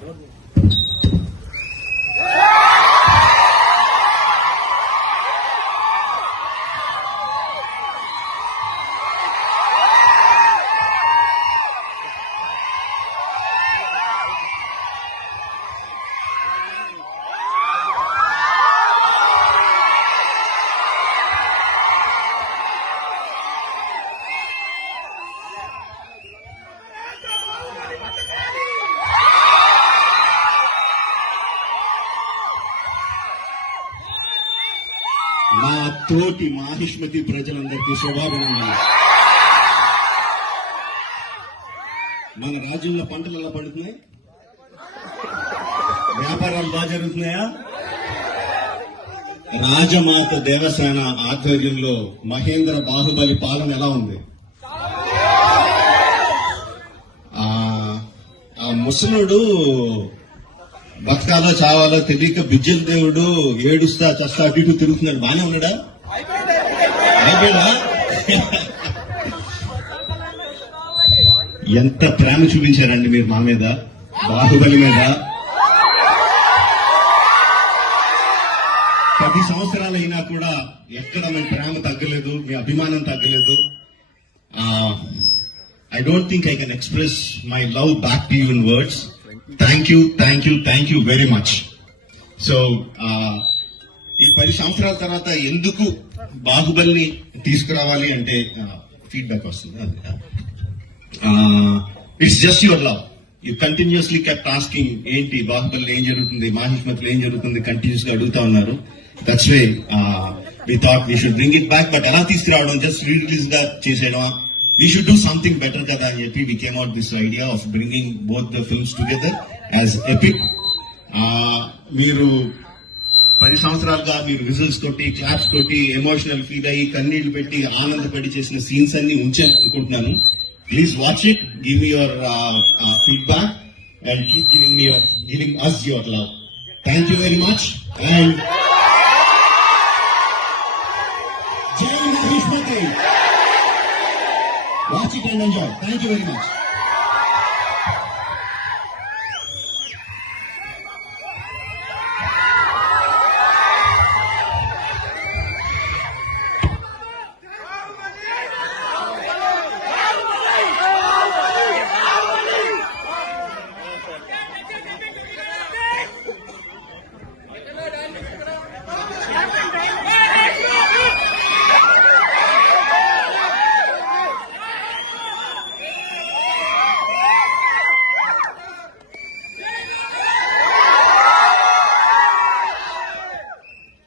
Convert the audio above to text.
నా తోటి మాహిష్మతి ప్రజలందరికీ శుభాభినందనలు. మన రాజ్యంలో పంటలు ఎలా పండుతున్నాయి? వ్యాపారాలు బాగా జరుగుతున్నాయా? రాజమాత దేవసేన ఆధ్వర్యంలో మహేంద్ర బాహుబలి పాలన ఎలా ఉంది? ఆ ముసలుడు బతకాలో చావాలో తెలియక బిజ్జల దేవుడు ఏడుస్తా చస్తా అటు ఇటు తిరుగుతున్నాడు. బానే ఉన్నాడా? అయిపోయాడా? ఎంత ప్రేమ చూపించారండి మీరు మా మీద, బాహుబలి మీద. 10 సంవత్సరాలు అయినా కూడా ఎక్కడ మీ ప్రేమ తగ్గలేదు, మీ అభిమానం తగ్గలేదు. I don't think I can express my love back to you in words. Thank you very much. So ఈ 10 సంవత్సరాల తర్వాత ఎందుకు బాహుబలిని తీసుకురావాలి అంటే ఫీడ్బ్యాక్ వస్తుంది. It's just your love. You continuously kept asking ఏంటి బాహుబలి ఏం జరుగుతుంది, మాహిష్మతిలో ఏం జరుగుతుంది, కంటిన్యూస్ గా అడుగుతా ఉన్నారు. That's way we thought we should bring it back. But ఎలా తీసుకురావడం, జస్ట్ రిలీజ్ గా చేసేయడం, we should do something better kada అని చెప్పి we came out this idea of bringing both the films together as epic. మీరు 10 సంవత్సరాలుగా మీరు whistles తోటి, క్లాప్స్ తోటి, ఎమోషనల్ ఫీల్ అయ్యి, కన్నీళ్లు పెట్టి, ఆనందపడి చేసిన సీన్స్ అన్ని ఉంచాను అనుకుంటున్నాను. Please watch it, give me your feedback and keep giving us your love. Thank you very much and Jai Mahishmati. Watch it and enjoy. Thank you very much.